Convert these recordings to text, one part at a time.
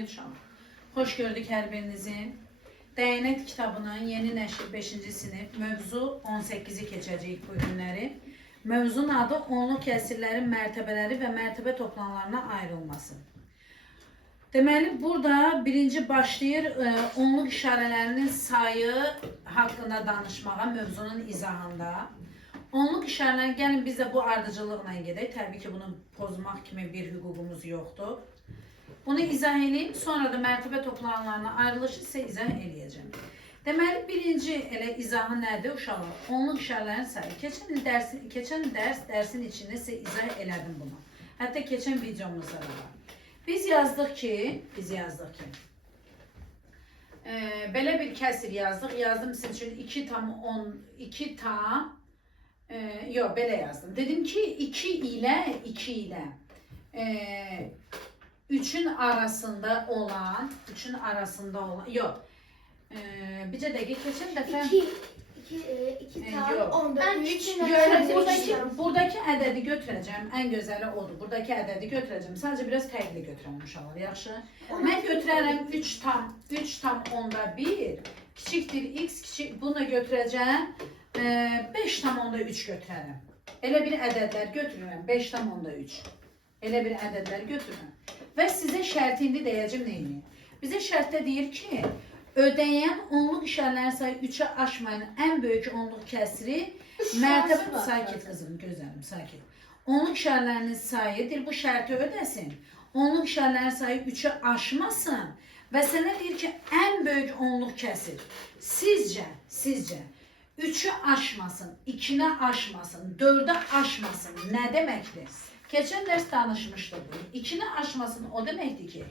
Sahil Şam. Hoş gördük her birinizi. Değnet kitabının yeni neşr 5. sınıf mövzu 18'i keçəcəyik bu günləri. Mövzunun adı onluq kəsirlərin mərtəbələri və mərtəbə toplamlarına ayrılması. Deməli, burada birinci başlayır onluq işarələrinin sayı haqqında danışmağa mövzunun izahında. Onluq işarələrin, gəlin biz də bu ardıcılıqla gedək. Təbii ki, bunu pozmaq kimi bir hüququmuz yoxdur. Bunu izah edeyim, sonra da mərtəbə toplamlarına ayrılışı sizə izah edəcəm. Deməli, birinci elə izahı nədir uşaqlar? Onluq işarələrin sayı. Keçən dərsin içində sizə izah elədim bunu. Hətta keçən videomuzda da var. Biz yazdıq ki, belə bir kəsir yazdıq. Yazdım sizin üçün 2 tam, yox, belə yazdım. Dedim ki, 2 ilə 3'ün arasında olan, yox, bircə dəqiq keçən dəfə 2 tam 14. Buradaki ədədi götürəcəm. Ən gözəli odur. Buradaki ədədi götürəcəm. Sadəcə biraz fərqli götürəm uşaqlar, yaxşı? Mən götürərəm 3 tam onda 1 kiçikdir x, bunu götürəcəm 5 tam onda 3 götürərəm. Elə bir ədədlər götürürəm 5 tam onda 3. Elə bir ədədlər götürürəm. Və sizə şərti indi deyəcəm neyini? Bizə şərtdə deyir ki, ödəyən onluq işarələrin sayı 3'ə aşmayan ən böyük onluq kəsiri mərtəbə... Sakit qızım, gözlərim, sakit. Onluq işarələrinin sayıdır, bu şərti ödəsin. Onluq işarələrin sayı 3'ə aşmasın və sənə deyir ki, ən böyük onluq kəsir. Sizcə 3'ü aşmasın, 2'nə aşmasın, 4'ə aşmasın nə deməkdir? Keçən dərs danışmışdıq bunu. 2'ni aşmasın o deməkdir ki,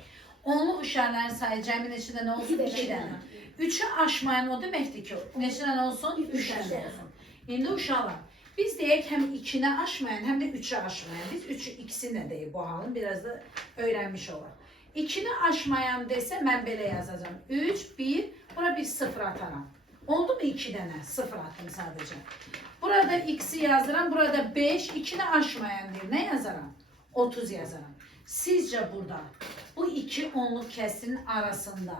onluq işarələrin sayı cəmi neçə dənə olsun? 2 dənə. 3'ü aşmayan o deməkdir ki, neçə dənə olsun? 3 dənə olsun. İndi uşaqlar, biz deyək həm 2'ni aşmayan, həm də 3'ü aşmayan. Biz 3'ü ikisini də deyək bu halın, biraz da öyrənmiş olaq. 2'ni aşmayan desə, mən belə yazacağım. 3, 1, bura bir 0 ataram. Oldu mu 2 dənə? 0 attım sadəcə. Burada x'i yazıram, burada 5, 2'ni aşmayan deyir. Nə yazaram? 30 yazaram. Sizcə burada bu iki onluq kəsirin arasında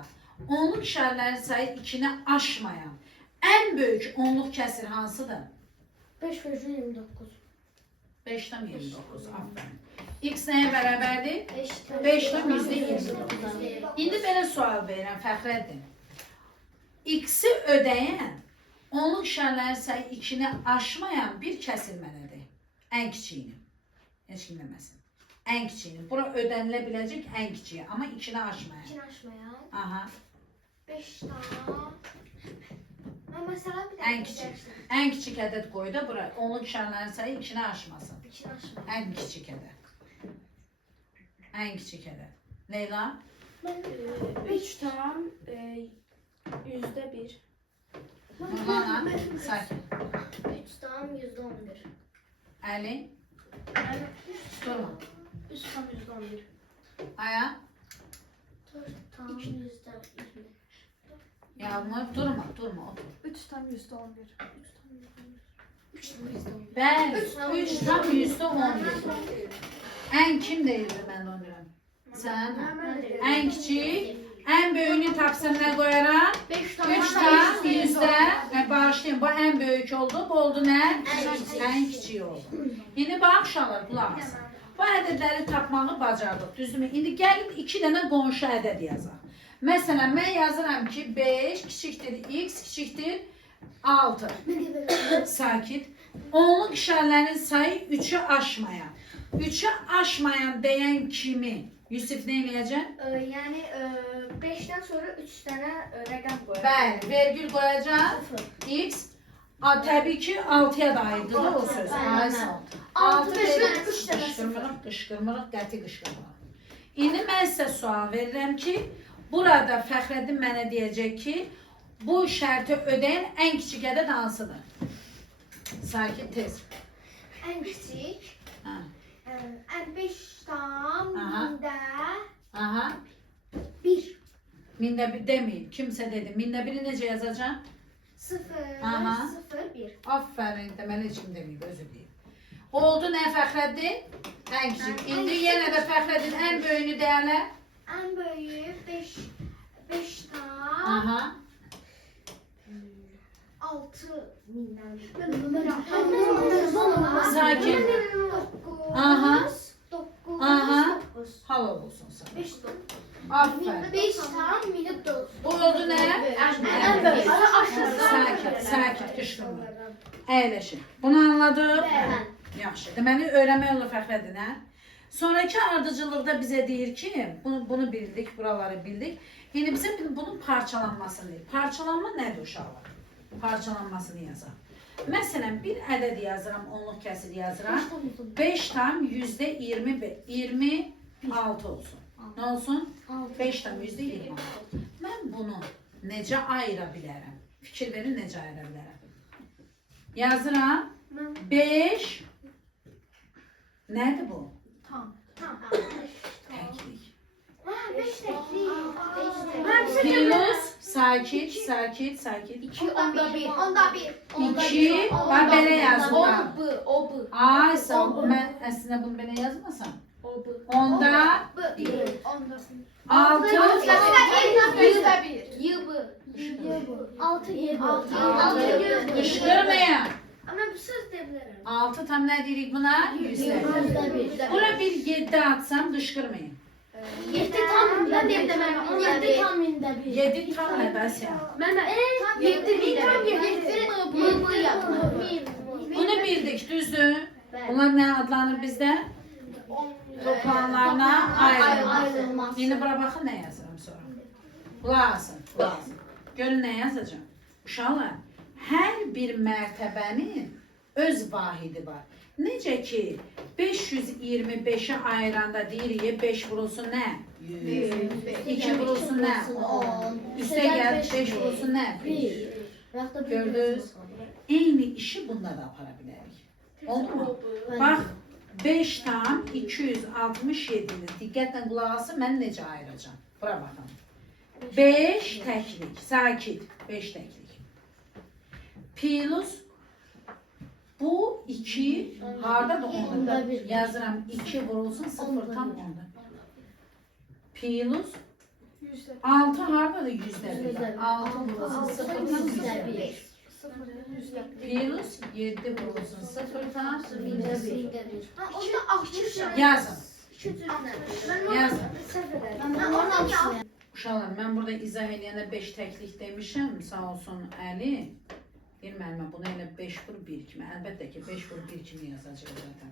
onluq işarələrin sayı 2'ni aşmayan ən böyük onluq kəsir hansıdır? 5,29. 5 tam 29. Aferin. X nəyə bərabərdir? 5 tam %29. İndi belə sual verirəm, Fəxrəddin. X'i ödəyən onluq işarələrin sayı 2'ni aşmayan bir kəsir mənədir. Ən kiçiyini. Heç kim deməsin. Ən kiçiyini. Bura ödənilə biləcək ən kiçiyi. Amma 2'ni aşmayan. 2'ni aşmayan. Aha. 5 tam. Mesela bir Ən kiçik. Ən kiçik ədəd qoy da bura. Onluq işarələrin sayı 2'ni aşmasın. 2'ni aşmayan. Ən kiçik ədəd. Ən kiçik ədəd. Leyla? 3 tam %1. Nurlana? Sakin. 3 tam %11. Əli? Durma. 3 tam %11. Aya? 4 tam %20. Yağmur? Durma, otur. 3 tam %11. 3 tam %11. Bəli, 3 tam %11. Ən kim deyildi mən onu? Sən? Ən kiçik, ən böyüğünü tapsam nə qoyaram? 3 tam yüzdə, bağışlayın, bu ən böyük oldu, bu oldu nə? Ən kiçik oldu. İndi bax uşaqlar, qulaq asın. Bu ədədləri tapmağı bacardıq, düzdürmü? İndi gəlin 2 dənə qonşu ədəd yazaq. Məsələn, mən yazıram ki, 5 kiçikdir x kiçikdir 6. Sakit. Onluq işarələrin sayı 3'ü aşmayan. 3'ü aşmayan deyən kimi? Yusuf nə eləyəcək? Yani 5'ten sonra 3 tane rəqəm qoyacaq. Bəli, vergül qoyacaq. X. Təbii ki, 6'ya da aiddir o söz. 6 qışqırmırıq, qəti qışqırmırıq. İndi mən sizə sual verirəm ki, burada Fəxrəddin mənə deyəcək ki, bu şərti ödəyən ən kiçik ədəd hansıdır? Sakit, tez. Ən kiçik. Ən 5 tam Aha. 1. Mində bir deməyim, kimsə dedi. Mində biri necə yazacağım? 0, 0, 1. Aferin, deməli heç kim deməyib, özür deyim. Oldu nə Fəxrəddin? Ən kiçik. İndi yenə də Fəxrəddin ən böyüyünü deyərlər. En büyüğü 5 tam Aha. 6 mindən. Sakin. Aha. 9. Aha. Halal olsun sana. 5 Aferin. 5 tam 9. Bu oldu ne? Sakin, qışqırma. Əyləşin. Bunu anladıq? Yaxşı. Deməli, öyrənmə yolu fəxrədir, nə? Sonraki ardıcılıqda bizə deyir ki, bunu bildik, buraları bildik. Yəni bizə bunun parçalanmasını deyir. Parçalanma nədir uşaqlar? Parçalanmasını yazaq. Məsələn, bir ədəd yazıram, onluq kəsir yazıram. 5 tam %26 olsun. Nə olsun? 5 tam %26. Mən bunu necə ayıra bilərəm? Fikir verin, necə ayıra bilərəm? Yazıram. 5. Nədir bu? Təklik. 5 təklik. Plus, sakit. 2 onda 1. Onda 1. 2, bax belə yazıram. O bu. Ay, sağ ol. Mən əslində bunu belə yazmasam. Onda 6. Qışqırmayın. Ama bir söz deyilərəm. 6 tam nə deyirik buna? 100. Bura bir 7 atsam qışqırmayın. 7 tam da deyib deməliyəm. 7 tam ində 1. 7 tam nə bəs ya? Mən 7 tam 7. Bunu bildik, düzdür? Bunlar nə adlanır bizdə? Toplanlarına ayrılmaz. Yine bura baxın nə yazıram sonra. Qulaq asın. Görün nə yazacağım. Uşaqlar, hər bir mərtəbənin öz vahidi var. Necə ki 525'i ayıranda deyirik 5 vurulsun nə? 100. 2 vurulsun nə? 10. Üstə gəl 5 vurulsun nə? 1. Gördünüz? Eyni işi bunda da apara bilərik. Oldu mu? Bax 5 tam 267'ni diqqətlə qulaq asın, mən necə ayıracağım? Bura baxın. 5 təklik, sakit 5 təklik. Plus bu 2 harda da onda yazıram 2 vurulsun 0 tam onda. Plus 6 harda da %1. 6 vurulsun 0 tam %1. Plus 7 vurulsun 0 tam %1. Yazın. Yazın. Uşaqlar, mən burada izah eləyəndə 5 təklik demişəm, sağ olsun Əli. Deyir müəllimə, bunu elə 5 vur 1 kimi, əlbəttə ki 5 vur 1 kimi yazacaq zaten.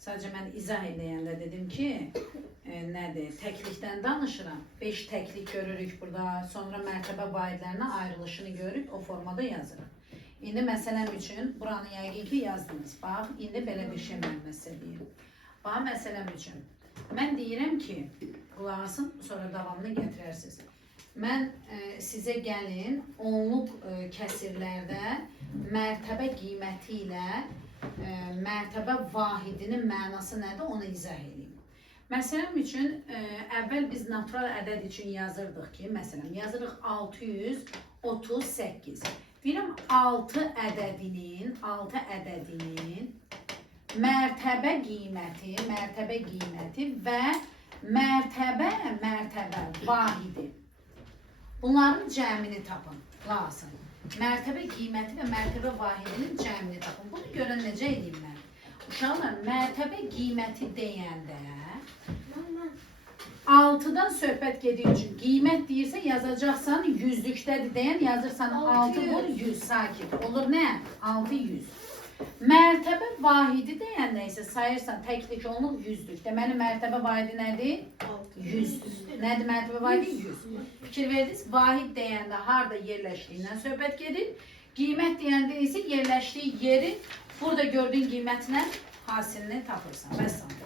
Sadəcə mən izah eləyəndə dedim ki, nədir, təklikdən danışıram. 5 təklik görürük burada, sonra mərtəbə vahidlərinə ayrılışını görürük, o formada yazırıq. İndi məsələm üçün, buranı yəqin ki yazdınız. Bax, indi belə bir şey müəllimə sizə deyim. Bax, məsələm üçün. Mən deyirəm ki, qulağısın, sonra davamını gətirərsiniz. Mən sizə gəlin, onluq kəsirlərdə mərtəbə qiyməti ilə mərtəbə vahidinin mənası nədir, onu izah edeyim. Məsələn üçün, əvvəl biz natural ədəd üçün yazırdıq ki, məsələn, yazırıq 638. Deyirəm, 6 ədədinin mərtəbə qiyməti və mərtəbə vahidi. Bunların cəmini tapın, lazım. Mərtəbə qiyməti və mərtəbə vahidinin cəmini tapın. Bunu görən necə edeyim mən? Uşaqlar, mərtəbə qiyməti deyəndə 6'dan söhbət gedir üçün qiymət deyirsə yazacaqsan 100'lükdədir deyən yazırsan 6 vur 100 sakit. Olur nə? 600. Mərtəbə vahidi deyəndə isə sayırsan təklik onluq 100'lük. Deməli mərtəbə vahidi nədir? 100'dür. Nədir mərtəbə vahidi? 100. Fikir verdiniz? Vahid deyəndə harda yerləşdiyindən söhbət gedir. Qiymət deyəndə isə yerləşdiyi yeri burada gördüyün qiymətlə hasilini tapırsan. Vəssalam.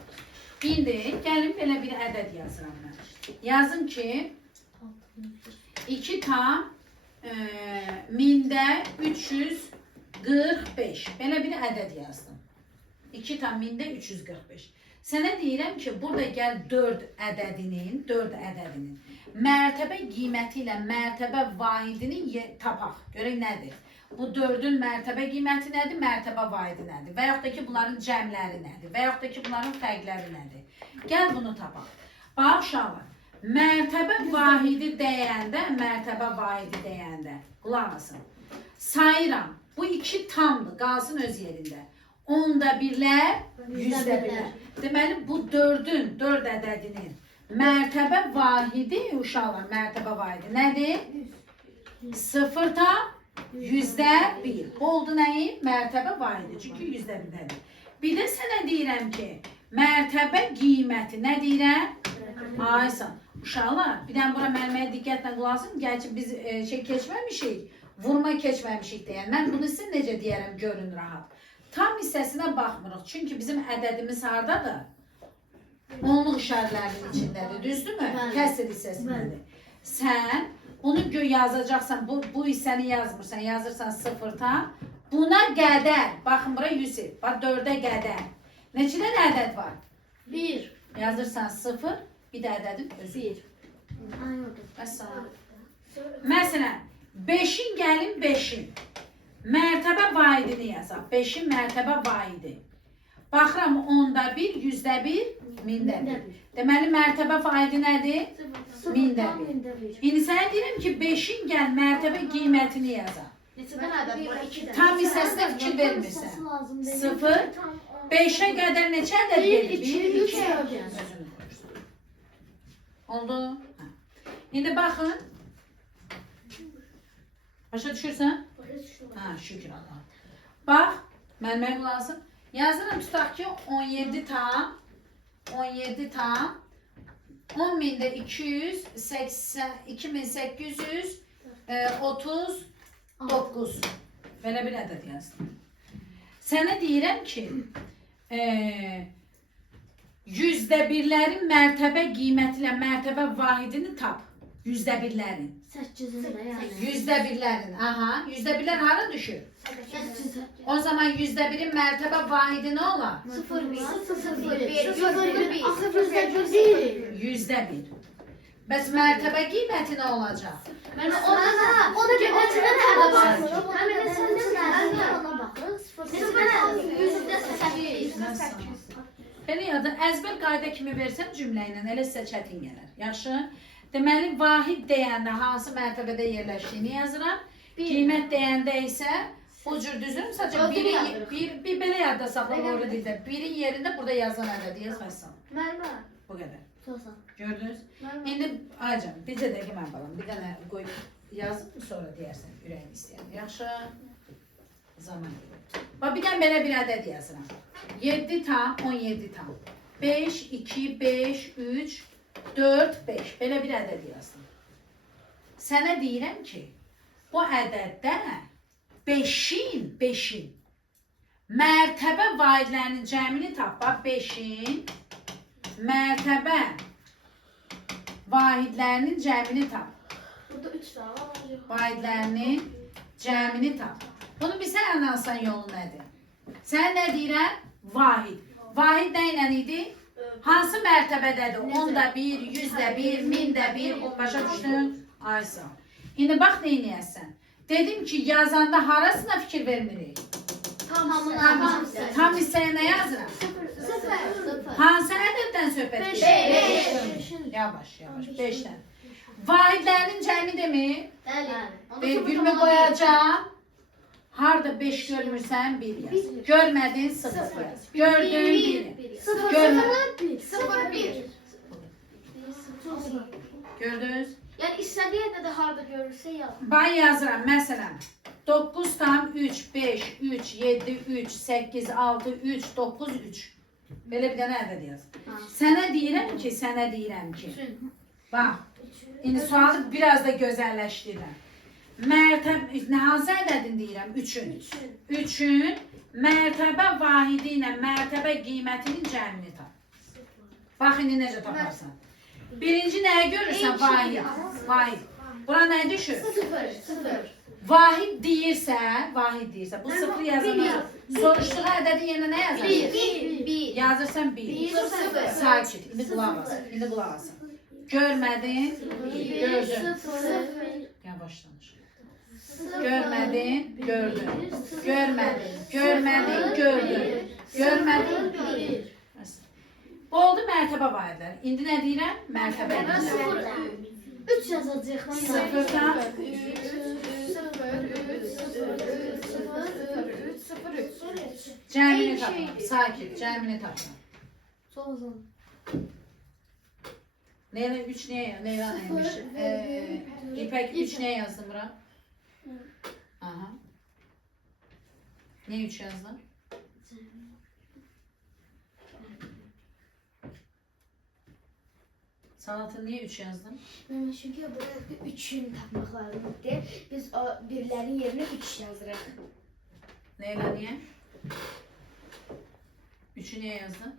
İndi gəlin belə bir ədəd yazıram mən. Yazın ki 2 tam 1000'də 345. Belə bir ədəd yazdım. 2 tam 1000'də 345. Sənə deyirəm ki, burada gəl 4 ədədinin mərtəbə qiyməti ilə mərtəbə vahidini tapaq. Görək nədir? Bu 4'ün mərtəbə qiyməti nədir? Mərtəbə vahidi nədir? Və yaxud da ki, bunların cəmləri nədir? Və yaxud da ki, bunların fərqləri nədir? Gəl bunu tapaq. Bax uşaqlar, Mərtəbə vahidi deyəndə, qulaq asın. Sayıram. Bu 2 tamdır, qalsın öz yerində. Onda birlər, yüzdə birlər. Deməli, bu 4-ün, 4 ədədinin mərtəbə vahidi, uşaqlar, mərtəbə vahidi nədir? 0 tam, yüzdə 1. Bu oldu nəyi? Mərtəbə vahidi, çünki yüzdə 1-dədir. Bir də sənə deyirəm ki, mərtəbə qiyməti, nə deyirəm? Aysan. Uşaqlar, bir dənə bura mənməyə diqqətlə qulaq asın. Gerçi biz keçməmişik, vurma keçməmişik deyən. Mən bunu sizə necə deyərəm, görün rahat. Tam hissəsinə baxmırıq. Çünki bizim ədədimiz hardadır? Onluq işarələrinin içindədir. Düzdürmü? Kəsr hissəsindədir. Sən bunu yazacaqsan, bu hissəni yazmırsan, yazırsan 0 tam. Buna qədər, baxın bura Yusif, bax 4-ə qədər. Neçədən ədəd var? 1. Yazırsan 0, bir də ədədin özü. 1. Məsələn, 5-in gəlin 5-in. Mərtəbə vahidini yazaq. 5-in mərtəbə vahidi. Baxıram, onda 1, yüzdə 1, mində 1. Deməli, mərtəbə vahidi nədir? Mində 1. İndi sənə deyirəm ki, 5-in gəl mərtəbə qiymətini yazaq. Neçədən ədəd var? 2 dənə. Tam hissəsinə fikir vermirsən. 0, 5-ə qədər neçə ədəd gedir? 1, 2, oldu? İndi baxın. Başa düşürsən? Ha, şükür Allah. Bax, mənməyə qulaq asın. Yazıram, tutaq ki, 17 tam 10.000-də 2839. Belə bir ədəd yazdım. Sənə deyirəm ki, yüzdə birlərin mərtəbə qiyməti ilə mərtəbə vahidini tap. Yüzdə birlərin. 8-ində yəni. Yüzdə birlərin. Aha. Yüzdə birlər hara düşür? 8-də. O zaman yüzdə birin mərtəbə vahidi nə olar? 0-1. Yüzdə bir. Bəs mərtəbə qiyməti nə olacaq? Ona qiymətinə də baxırıq. Belə yazın, əzbər qayda kimi versəm cümlə ilə elə sizə çətin gələr. Yaxşı? Deməli, vahid deyəndə hansı mərtəbədə yerləşdiyini yazıram. Qiymət deyəndə isə bu cür düzürüm. Sadəcə bir belə yadda saxlam orada dildə. Birin yerində burada yazan ədədi yazmazsan. Bu qədər. Gördünüz? İndi Aycan, bircə dəqiqə mən balam. Bir dənə qoy yazıb sonra deyərsən ürəyin istəyən. Yaxşı? Zaman. Bax, bir dənə belə bir ədəd yazıram. 7 tam, 17 tam. 5, 2, 5, 3, 4, 5. Belə bir ədəd yazdım. Sənə deyirəm ki, bu ədəddə 5-in mərtəbə vahidlərinin cəmini tap. Bax, 5-in mərtəbə vahidlərinin cəmini tap. Burada 3 tane var. Vahidlərinin cəmini tap. Bunu bilsən ən asan yolu nədir? Sən nə deyirəm? Vahid. Vahid nə ilə idi? Hansı mərtəbədədir? 10-da 1, 100-də 1, 1000-də 1, o başa düşdün? Aysa. İndi bax, nə eləyəsən? Dedim ki, yazanda harasına fikir vermirik? Tam hissəyə nə yazıram? 0. Hansı ədəddən söhbət edir? 5. Yavaş, 5-dən. Vahidlərin cəmi demir? Bəli. Virgülümü qoyacağım. Harda 5 görmürsən 1 yaz. Görmədin 0 yaz. Gördün 1. 0-1. Gördünüz? Yəni istədiyi ədədə harda görürsə yaz. Ben yazıram. Məsələn 9 tam 3, 5, 3, 7, 3, 8, 6, 3, 9, 3. Belə bir dənə ədəd yaz. Sənə deyirəm ki, bax, indi sualı biraz da gözəlləşdirirəm. Hansı ədədin deyirəm? 3-ün. 3-ün mərtəbə vahidi ilə mərtəbə qiymətinin cəmini tap. Bax, indi necə taparsan? Birinci nəyə görürsən? Vahid. Bura nə düşür? 0. Vahid deyirsə, bu 0 yazılır. Soruşduğu ədədin yerinə nə yazılır? 1. Yazırsan 1. Sakit. İndi qulaq asın. Görmədin? Gördün. Yavaş danış. Görmədin? Gördün. Görmədin? Gördün. Görmədin? Bu oldu mərtəbə vahidləri. İndi nə deyirəm? Mərtəbə. Ben deyirəm. 3 yazacağıq. Sıfırdan. 0 Cəmini tapın. Sakit. Cəmini tapın. Son. Leyla 3 niye? Leyla neymiş? İpek 3 niye yazdın bura? Aha. Niye 3 yazdın? Salatı niye 3 yazdın? Çünki burada 3'ün tapmaq lazımdır. Biz o birlərin yerinə 3 yazırıq. Leyla niye? 3'ü niye yazdın?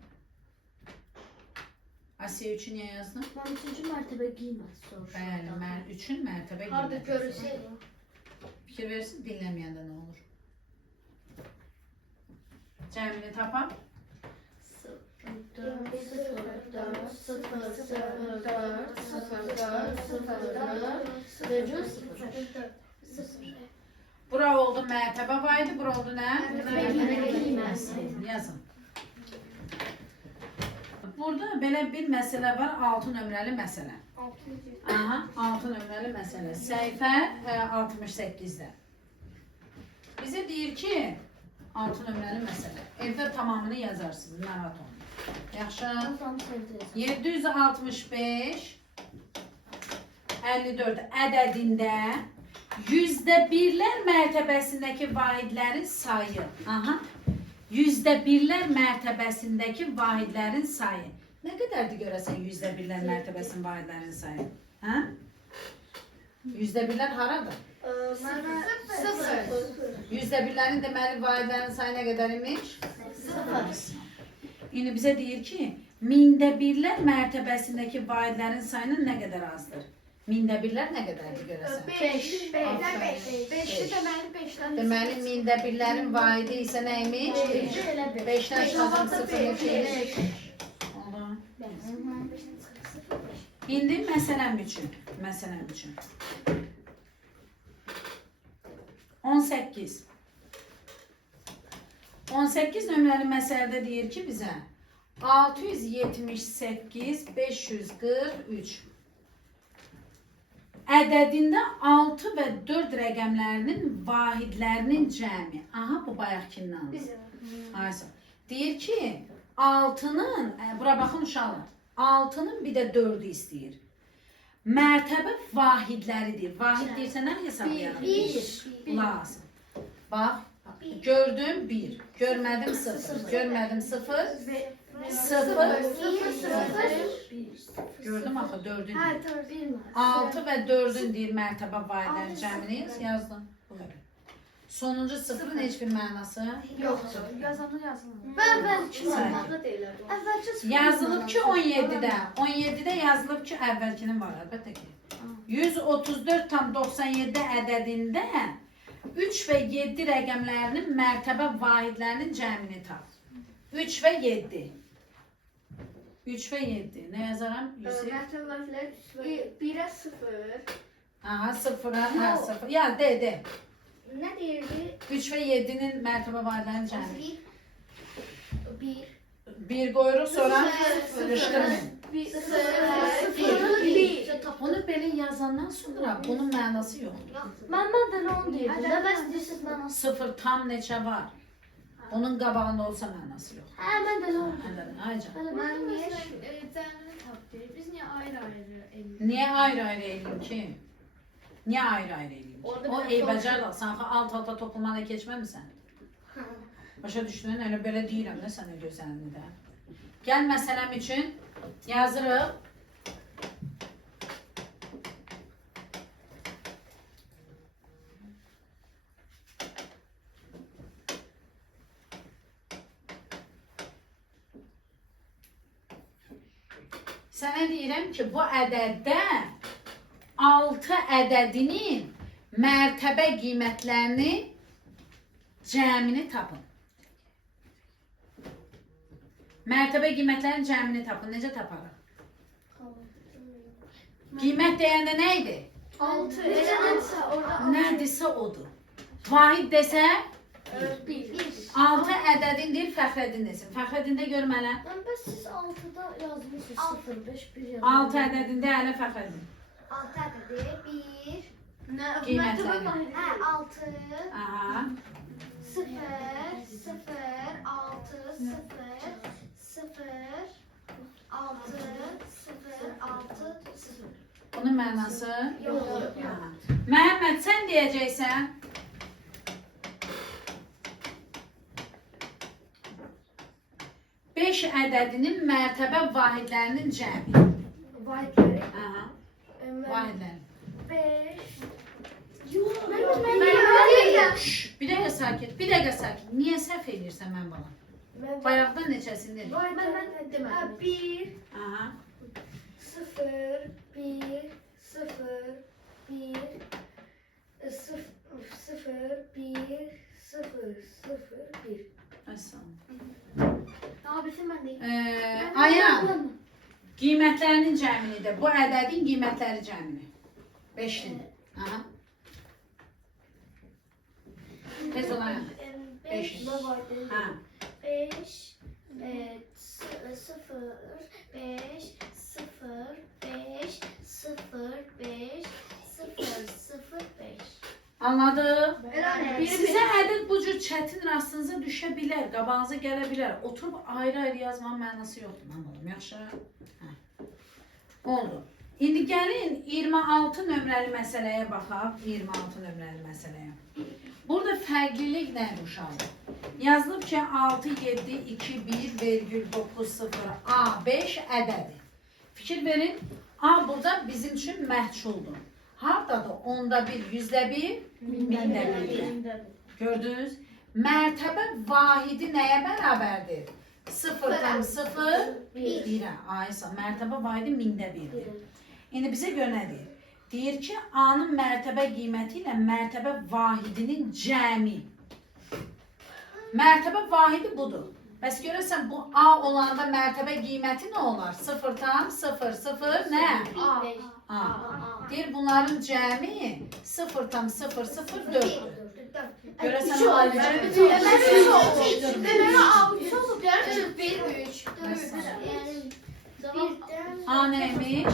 Asiye 3'ü niye yazdın? Mən 3-cü mərtəbə qiymət Bəli, 3'ün mərtəbə Harda qiyməti. görürse. Fikir verirsin, dinləməyəndə nə olur? Cəmini tapam. 0 Bura oldu mərtəbə vaydı, bura oldu nə? Yazın. Burada belə bir məsələ var, 6 nömrəli məsələ. Aha, 6 nömrəli məsələ. Səhifə 68-də. Bizə deyir ki, 6 nömrəli məsələ. Evdə tamamını yazarsınız, narahat olun. Yaxşı. 765 54 ədədində %1'lər mərtəbəsindəki vahidlərin sayı. Aha. %1'lər mərtəbəsindəki vahidlərin sayı. Nə qədərdir görəsən %1'lər mərtəbəsinin vahidlərin sayı? Hə? %1'lər haradır? %1'lərin deməli vahidlərin sayı nə qədər imiş? 0. İndi bizə deyir ki, mində birlər mərtəbəsindəki vahidlərin sayının nə qədər azdır? Mində birlər nə qədərdir görəsən? 5 deməli 5'dən. Deməli, mində birlərin vahidi isə nə imiş? 5'dən çıxacaq 0. İndi məsələm üçün. 18. 18 nömrəli məsələdə deyir ki, bizə 678 543 ədədində 6 və 4 rəqəmlərinin vahidlərinin cəmi. Aha, bu bayaqkindən. Aysa. Deyir ki, 6'nın, bura baxın uşaqlar, 6'nın bir də 4'ü istəyir. Mərtəbə vahidləridir. Vahid deyirsə nə hesablayalım? 1. Lazım. Bax, gördüm 1, görmədim 0, görmədim 0, 0, gördüm axı 4'ü deyir. 6 və 4'ün deyir mərtəbə vahidlərin cəmini yazdım. Bu qədər. Sonuncu 0'ın heç bir mənası Yoxdur. Yazılır. yazılıb ki 17'də. 17'də yazılıb ki əvvəlkinin var əlbəttə ki. 134,97 ədədində 3 və 7 rəqəmlərinin mərtəbə vahidlərinin cəmini tap. 3 və 7. 3 və 7. Nə yazaram? 1'ə 0. Aha, 0'a, ha 0. Ya de. Nə deyirdi? 3 və 7'nin mərtəbə vahidlərinin cəmini. 1. 1 qoyuruq sonra qışqırmayın. 1. Bunu belə yazandan sonra bunun mənası yoxdur. Məndən də 10 deyirdi. Nə bəs deyirsiniz mənə? 0 tam neçə var? Onun qabağında olsa mənası yox. Hə, mən də 10. Ayca. Mən niyə? Cəmini tapdıq. Biz niyə ayrı-ayrı elədik? Niyə ayrı-ayrı eləyim ki? Niyə ayrı-ayrı eləyim ki? O eybəcərlə, sən alt-alta toplumana keçməmisən. Başa düşdün, elə belə deyirəm də sənə gözəlini də. Gəl məsələm üçün yazırıq. Sənə deyirəm ki, bu ədəddə 6 ədədinin mərtəbə qiymətlərini cəmini tapın. Mərtəbə qiymətlərinin cəmini tapın. Necə taparıq? Qiymət deyəndə nə idi? 6. Nədirsə odur. Vahid desə 1. 6 ədədindir, Fəxrəddin desin. Fəxrəddin də gör mənə. Bəs siz 6-da yazmışsınız 0-5 1 yazın. 6 ədədində hələ Fəxrəddin. 6 ədədi 1 Qiymətləri. 6 Aha. 0 0 6 0 0 6 0 6 0. Bunun mənası? Yox. Aha. Məhəmməd, sən deyəcəksən. Beş ədədinin mərtəbə vahidlərinin cəmi. Vahidləri Aha. Vahidlər. 5 Şşş, bir dəqiqə sakit, bir dəqiqə sakit. Niyə səhv edirsən mən bana? Bayaqdan neçəsini dedim? Mən 1 Aha. 0 1 0 1 0 1 0 0 1. Məsələn. Abisi mən deyim. Ayan, qiymətlərinin cəminidir. Bu ədədin qiymətləri cəmini. 5'dir. Aha. Tez ol Ayan. 5. Ha. 5 0 5 0 5 0 5 0 0 5. Anladın? Öyle. Sizə ədəd bu cür çətin rastınıza düşə bilər, qabağınıza gələ bilər. Oturub ayrı-ayrı yazmanın mənası yoxdur, mən oğlum. Yaxşı? Hə. Oldu. İndi gəlin 26 nömrəli məsələyə baxaq. 26 nömrəli məsələyə. Burada fərqlilik nədir uşaqlar? Yazılıb ki 6, 7, 2, 1, virgül 9, 0, A, 5 ədədi. Fikir verin. A burada bizim üçün məhculdur. Hardadır? Onda bir, yüzdə bir, mində bir. Gördünüz? Mərtəbə vahidi nəyə bərabərdir? 0'dan 0, 1'ə. Aysa, mərtəbə vahidi mində birdir. İndi bizə görə nə deyir? Deyir ki, A'nın mərtəbə qiyməti ilə mərtəbə vahidinin cəmi. Mərtəbə vahidi budur. Bəs görəsən bu A olanda mərtəbə qiyməti nə olar? 0'dan 0, 0, nə? A. Deyir bunların cəmi 0'dan 0, 0, 4'dür. Görəsən ayrıca A neymiş?